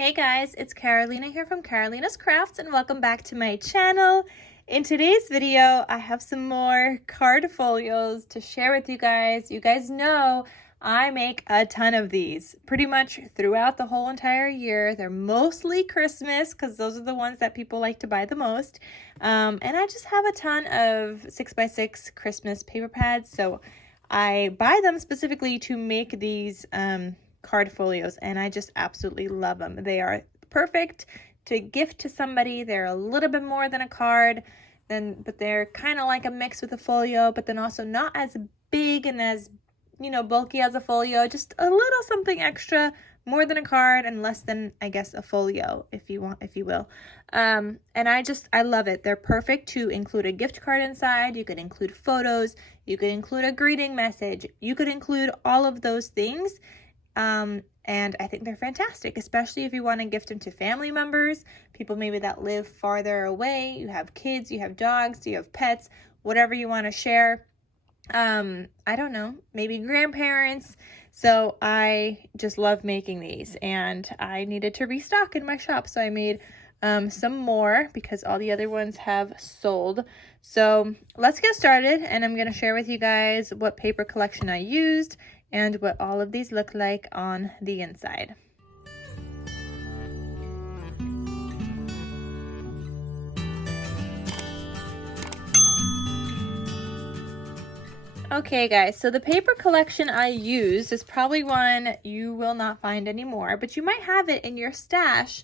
Hey guys, it's Carolina here from KarolinasKrafts and welcome back to my channel. In today's video, I have some more card folios to share with you guys. You guys know I make a ton of these pretty much throughout the whole entire year. They're mostly Christmas because those are the ones that people like to buy the most. And I just have a ton of 6x6 Christmas paper pads. So I buy them specifically to make these card folios, and I just absolutely love them. They are perfect to gift to somebody. They're a little bit more than a card, but they're kind of like a mix with a folio, but then also not as big and as, bulky as a folio. Just a little something extra, more than a card and less than, I guess, a folio, if you will. And I love it. They're perfect to include a gift card inside. You could include photos. You could include a greeting message. You could include all of those things. And I think they're fantastic, especially if you want to gift them to family members, people maybe that live farther away. You have kids, you have dogs, you have pets, whatever you want to share. I don't know, maybe grandparents. So I just love making these, and I needed to restock in my shop. So I made some more because all the other ones have sold. So let's get started, and I'm going to share with you guys what paper collection I used and what all of these look like on the inside. Okay guys, so the paper collection I used is probably one you will not find anymore, but you might have it in your stash,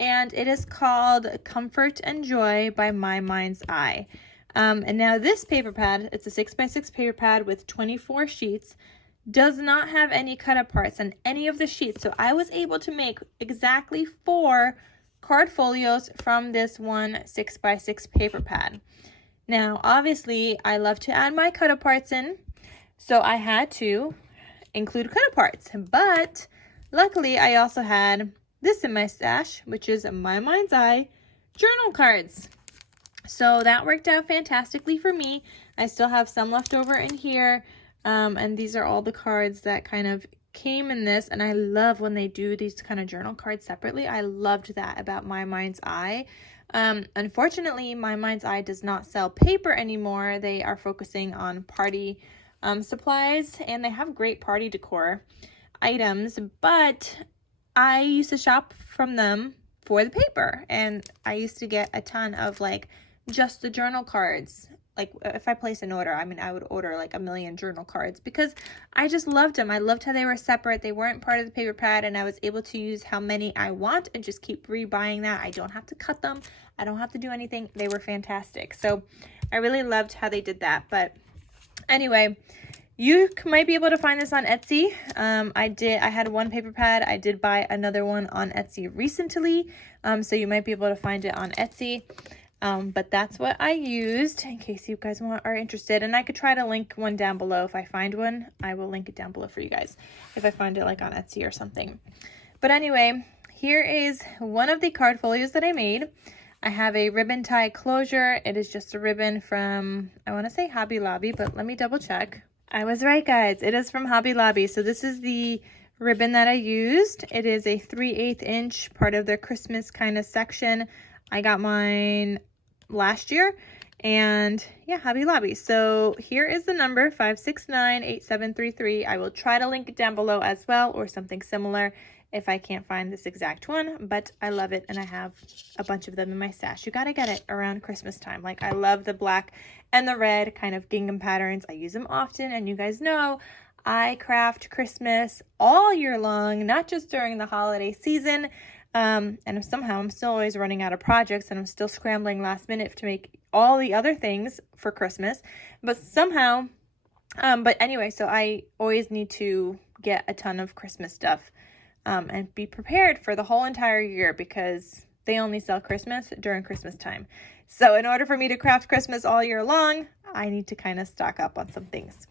and it is called Comfort and Joy by My Mind's Eye. And now this paper pad, it's a 6x6 paper pad with 24 sheets, does not have any cut-up parts on any of the sheets. So I was able to make exactly 4 card folios from this one 6x6 paper pad. Now, obviously, I love to add my cut-up parts in, so I had to include cut-up parts. But luckily, I also had this in my stash, which is My Mind's Eye journal cards. So that worked out fantastically for me. I still have some left over in here. And these are all the cards that kind of came in this, and I love when they do these kind of journal cards separately. I loved that about My Mind's Eye. Unfortunately, My Mind's Eye does not sell paper anymore. They are focusing on party supplies, and they have great party decor items, but I used to shop from them for the paper, and I used to get a ton of just the journal cards. Like if I place an order, I would order like 1 million journal cards because I just loved them. I loved how they were separate. They weren't part of the paper pad, and I was able to use how many I want and just keep rebuying that. I don't have to cut them. I don't have to do anything. They were fantastic. So I really loved how they did that. But anyway, you might be able to find this on Etsy. I had one paper pad. I did buy another one on Etsy recently. So you might be able to find it on Etsy. But that's what I used in case you guys are interested. And I could try to link one down below. If I find one, I will link it down below for you guys if I find it like on Etsy or something. But anyway, here is one of the card folios that I made. I have a ribbon tie closure. It is just a ribbon from, I want to say Hobby Lobby, but let me double check. I was right, guys. It is from Hobby Lobby. So this is the ribbon that I used. It is a 3/8 inch, part of their Christmas kind of section. I got mine last year, and yeah, Hobby Lobby. So here is the number 5698733. I will try to link it down below as well, or something similar if I can't find this exact one, but I love it, and I have a bunch of them in my stash. You gotta get it around Christmas time. Like, I love the black and the red kind of gingham patterns. I use them often, and you guys know I craft Christmas all year long, not just during the holiday season. And somehow I'm still always running out of projects, and I'm still scrambling last minute to make all the other things for Christmas. But somehow, but anyway, so I always need to get a ton of Christmas stuff and be prepared for the whole entire year because they only sell Christmas during Christmas time. So in order for me to craft Christmas all year long, I need to kind of stock up on some things.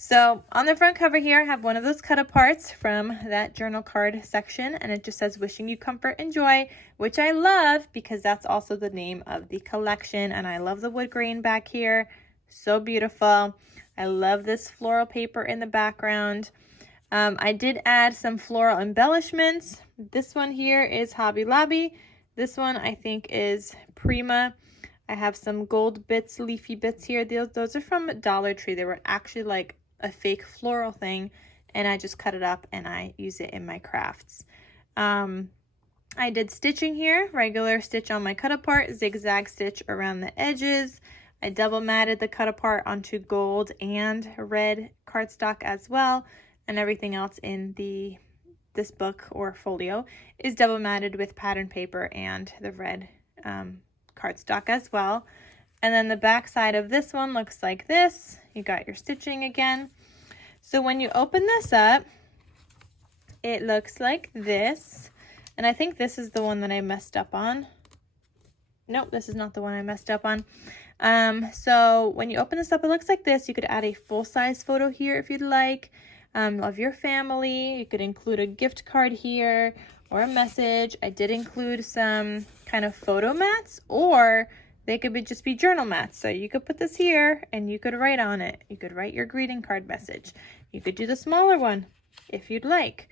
So on the front cover here, I have one of those cut-up parts from that journal card section, and it just says wishing you comfort and joy, which I love because that's also the name of the collection. And I love the wood grain back here. So beautiful. I love this floral paper in the background. I did add some floral embellishments. This one here is Hobby Lobby. This one I think is Prima. I have some gold bits, leafy bits here. Those are from Dollar Tree. They were actually like a fake floral thing, and I just cut it up and I use it in my crafts. I did stitching here, regular stitch on my cut apart, zigzag stitch around the edges. I double matted the cut apart onto gold and red cardstock as well, and everything else in this book or folio is double matted with pattern paper and the red cardstock as well. And then the back side of this one looks like this. You got your stitching again. So when you open this up, it looks like this. And I think this is the one that I messed up on. Nope, this is not the one I messed up on. So when you open this up, it looks like this. You could add a full-size photo here if you'd like, of your family. You could include a gift card here or a message. I did include some kind of photo mats, or they could just be journal mats. So you could put this here and you could write on it. You could write your greeting card message. You could do the smaller one if you'd like.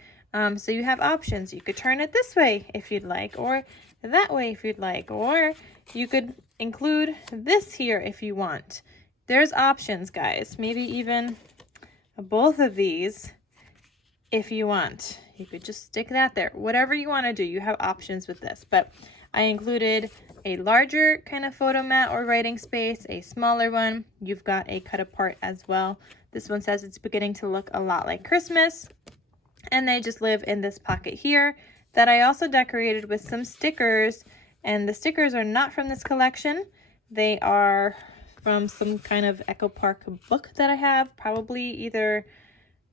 So you have options. You could turn it this way if you'd like, or that way if you'd like, or you could include this here if you want. There's options, guys. Maybe even both of these if you want. You could just stick that there. Whatever you want to do, you have options with this. But I included a larger kind of photo mat or writing space, a smaller one. You've got a cut apart as well. This one says it's beginning to look a lot like Christmas. And they just live in this pocket here that I also decorated with some stickers. And the stickers are not from this collection. They are from some kind of Echo Park book that I have. Probably either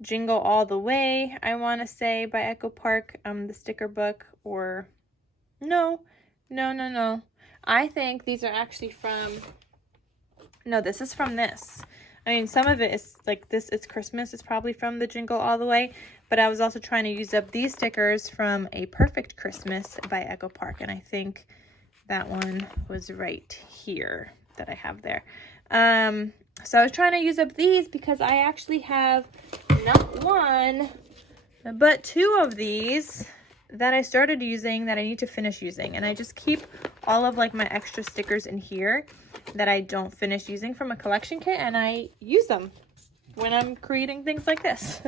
Jingle All the Way, I want to say, by Echo Park, the sticker book, or no. I think these are actually from, no, this is from this. I mean, some of it is like this, it's Christmas. It's probably from the Jingle All the Way. But I was also trying to use up these stickers from A Perfect Christmas by Echo Park. And I think that one was right here that I have there. So I was trying to use up these because I actually have not one, but two of these that I started using that I need to finish using. And I just keep all of like my extra stickers in here that I don't finish using from a collection kit, and I use them when I'm creating things like this.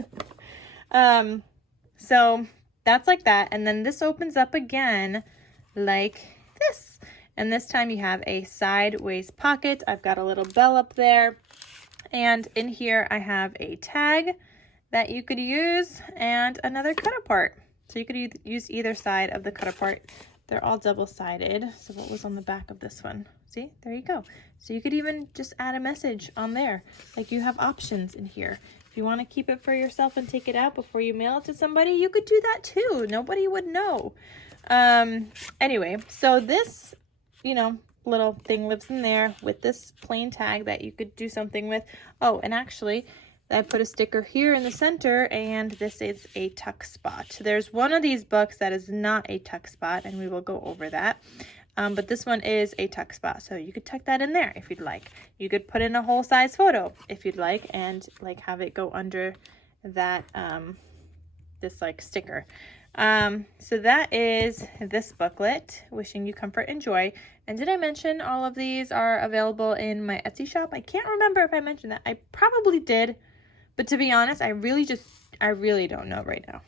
So that's like that. And then this opens up again like this. And this time you have a sideways pocket. I've got a little bell up there. And in here I have a tag that you could use and another cut apart. So you could use either side of the cut apart. They're all double-sided. So what was on the back of this one? See, there you go. So you could even just add a message on there. Like, you have options in here. If you want to keep it for yourself and take it out before you mail it to somebody, you could do that too. Nobody would know. Anyway, so this, little thing lives in there with this plain tag that you could do something with. Oh, and actually, I put a sticker here in the center, and this is a tuck spot. There's one of these books that is not a tuck spot, and we will go over that. But this one is a tuck spot, so you could tuck that in there if you'd like. You could put in a whole size photo if you'd like, and like have it go under that this like sticker. So that is this booklet, Wishing You Comfort and Joy. And did I mention all of these are available in my Etsy shop? I can't remember if I mentioned that. I probably did, but to be honest, I really don't know right now.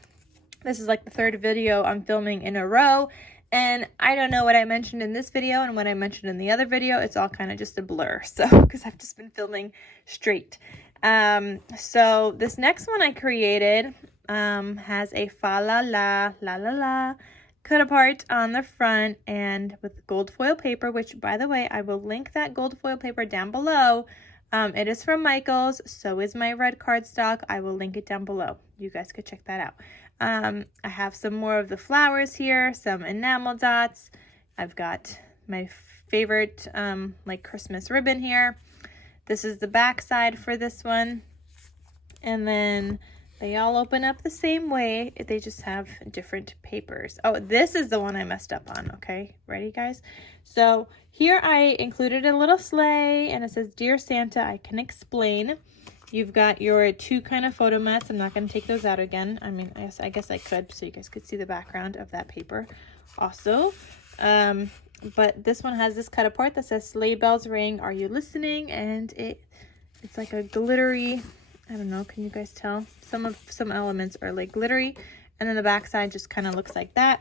This is like the third video I'm filming in a row, and I don't know what I mentioned in this video and what I mentioned in the other video. It's all kind of just a blur, so because I've just been filming straight. So this next one I created has a fa la la la la la cut apart on the front and with gold foil paper, which by the way, I will link that gold foil paper down below. It is from Michaels, so is my red cardstock. I will link it down below. You guys could check that out. I have some more of the flowers here, some enamel dots. I've got my favorite like Christmas ribbon here. This is the back side for this one. And then they all open up the same way. They just have different papers. Oh, this is the one I messed up on. Okay, ready, guys? So here I included a little sleigh, and it says, Dear Santa, I can explain. You've got your 2 kind of photo mats. I'm not going to take those out again. I mean, I guess I could, so you guys could see the background of that paper also. But this one has this cut apart that says "Sleigh Bells Ring, Are You Listening?" And it's like a glittery, I don't know, can you guys tell? Some elements are like glittery, and then the back side just kind of looks like that.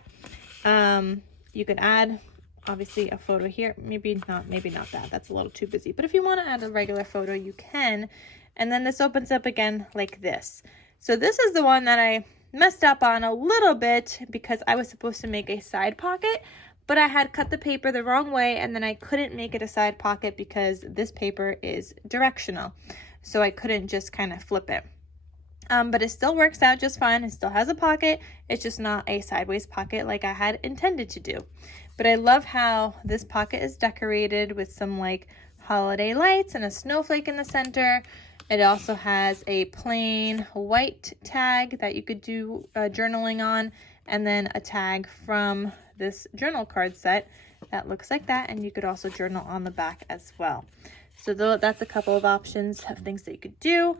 You could add obviously a photo here. Maybe not that. That's a little too busy. But if you want to add a regular photo, you can. And then this opens up again like this. So this is the one that I messed up on a little bit because I was supposed to make a side pocket, but I had cut the paper the wrong way, and then I couldn't make it a side pocket because this paper is directional. So I couldn't just kind of flip it. But it still works out just fine. It still has a pocket. It's just not a sideways pocket like I had intended to do. But I love how this pocket is decorated with some like holiday lights and a snowflake in the center. It also has a plain white tag that you could do journaling on, and then a tag from this journal card set that looks like that, and you could also journal on the back as well. So that's a couple of options of things that you could do.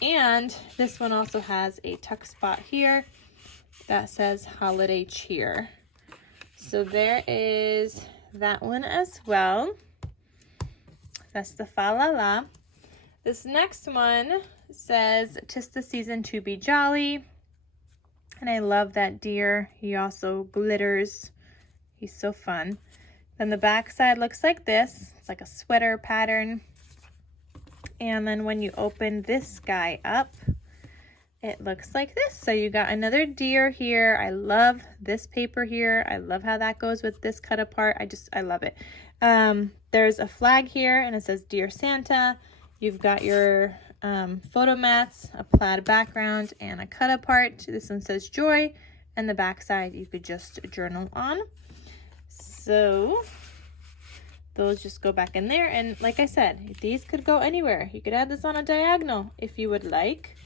And this one also has a tuck spot here that says holiday cheer. So there is that one as well. That's the fa la la. This next one says, "'Tis the season to be jolly." And I love that deer. He also glitters. He's so fun. Then the back side looks like this. It's like a sweater pattern. And then when you open this guy up, it looks like this. So you got another deer here. I love this paper here. I love how that goes with this cut apart. I love it. There's a flag here, and it says "Dear Santa." You've got your photo mats, a plaid background, and a cut apart. This one says "Joy," and the back side you could just journal on. So those just go back in there, and like I said, these could go anywhere. You could add this on a diagonal if you would like.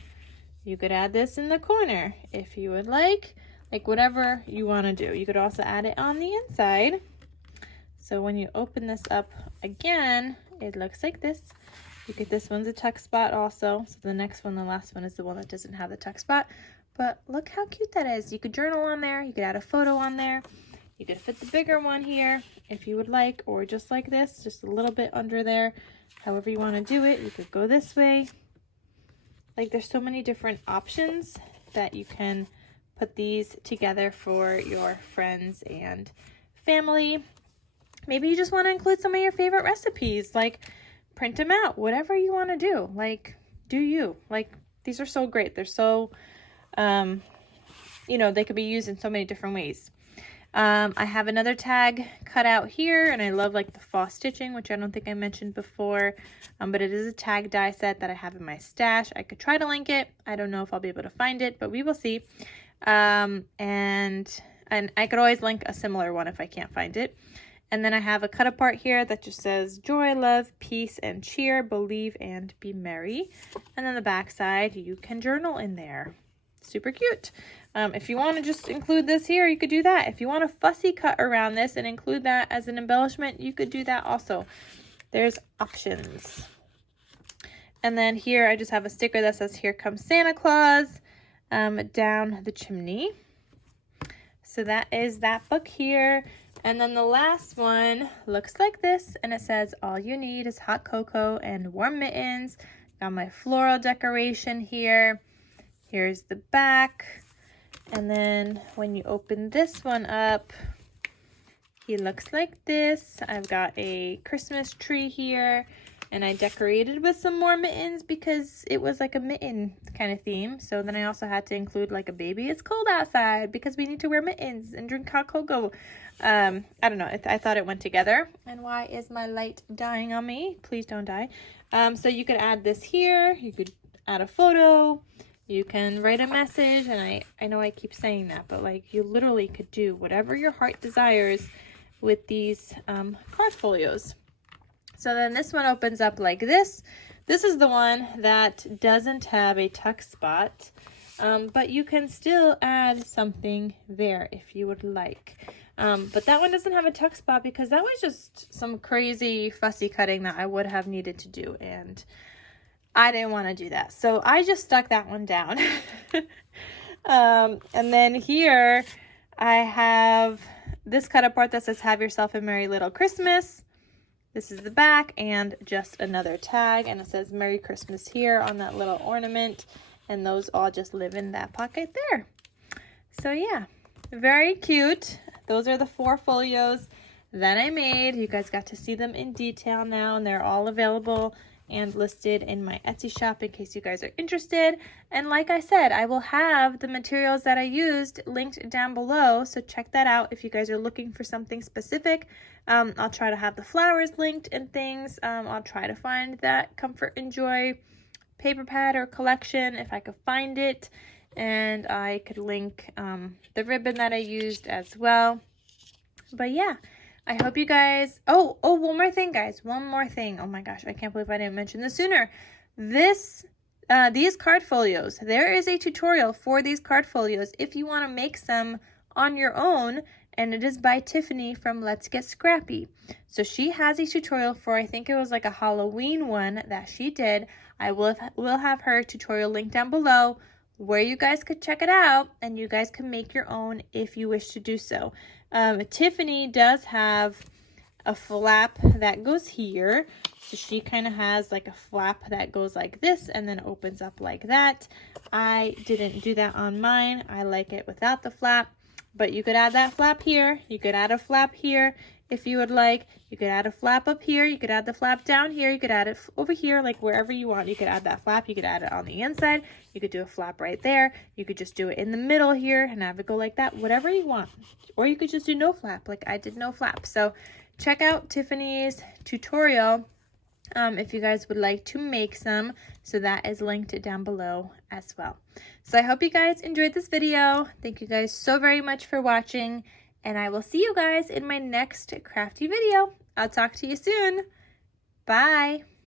You could add this in the corner if you would like whatever you want to do. You could also add it on the inside. So when you open this up again, it looks like this. You get this one's a tuck spot also. So the next one, the last one, is the one that doesn't have the tuck spot. But look how cute that is. You could journal on there. You could add a photo on there. You could fit the bigger one here if you would like, or just like this, just a little bit under there. However you want to do it. You could go this way. Like, there's so many different options that you can put these together for your friends and family. Maybe you just want to include some of your favorite recipes, like print them out, whatever you want to do. Like, do you. Like, these are so great. They're so, you know, they could be used in so many different ways. I have another tag cut out here, and I love like the fall stitching, which I don't think I mentioned before, but it is a tag die set that I have in my stash. I could try to link it. I don't know if I'll be able to find it, but we will see. And I could always link a similar one if I can't find it. And then I have a cut apart here that just says "Joy, love, peace, and cheer, believe, and be merry." And then the back side, you can journal in there. Super cute. If you want to just include this here, you could do that. If you want a fussy cut around this and include that as an embellishment, you could do that also. There's options. And then here I just have a sticker that says "Here Comes Santa Claus" down the chimney. So that is that book here. And then the last one looks like this, and it says "All you need is hot cocoa and warm mittens." Got my floral decoration here. Here's the back. And then when you open this one up, he looks like this. I've got a Christmas tree here, and I decorated with some more mittens because it was like a mitten kind of theme. So then I also had to include like a "Baby, it's cold outside," because we need to wear mittens and drink hot cocoa. I don't know. I thought it went together. And why is my light dying on me? Please don't die. So you could add this here. You could add a photo. You can write a message. And I know I keep saying that, but like you literally could do whatever your heart desires with these card folios. So then this one opens up like this. This is the one that doesn't have a tuck spot, but you can still add something there if you would like. But that one doesn't have a tuck spot because that was just some crazy fussy cutting that I would have needed to do. And I didn't want to do that. So I just stuck that one down. And then here I have this cut apart that says "Have yourself a merry little Christmas." This is the back, and just another tag, and it says "Merry Christmas" here on that little ornament, and those all just live in that pocket there. So yeah, very cute. Those are the 4 folios that I made. You guys got to see them in detail now, and they're all available and listed in my Etsy shop in case you guys are interested. And like I said, I will have the materials that I used linked down below, so check that out if you guys are looking for something specific. I'll try to have the flowers linked and things. I'll try to find that Comfort and Joy paper pad or collection if I could find it, and I could link the ribbon that I used as well. But yeah, I hope you guys, oh, one more thing, guys, one more thing. Oh my gosh, I can't believe I didn't mention this sooner. These card folios, there is a tutorial for these card folios if you want to make some on your own, and it is by Tiffany from Let's Get Scrappy. So she has a tutorial for, I think it was like a Halloween one that she did. I will have her tutorial linked down below where you guys could check it out, and you guys can make your own if you wish to do so. Tiffany does have a flap that goes here, so she kind of has like a flap that goes like this and then opens up like that. I didn't do that on mine. I like it without the flap, but you could add that flap here. You could add a flap here if you would like. You could add a flap up here. You could add the flap down here. You could add it over here, like wherever you want. You could add that flap. You could add it on the inside. You could do a flap right there. You could just do it in the middle here and have it go like that, whatever you want. Or you could just do no flap, like I did no flap. So check out Tiffany's tutorial if you guys would like to make some. So that is linked down below as well. So I hope you guys enjoyed this video. Thank you guys so very much for watching, and I will see you guys in my next crafty video. I'll talk to you soon. Bye.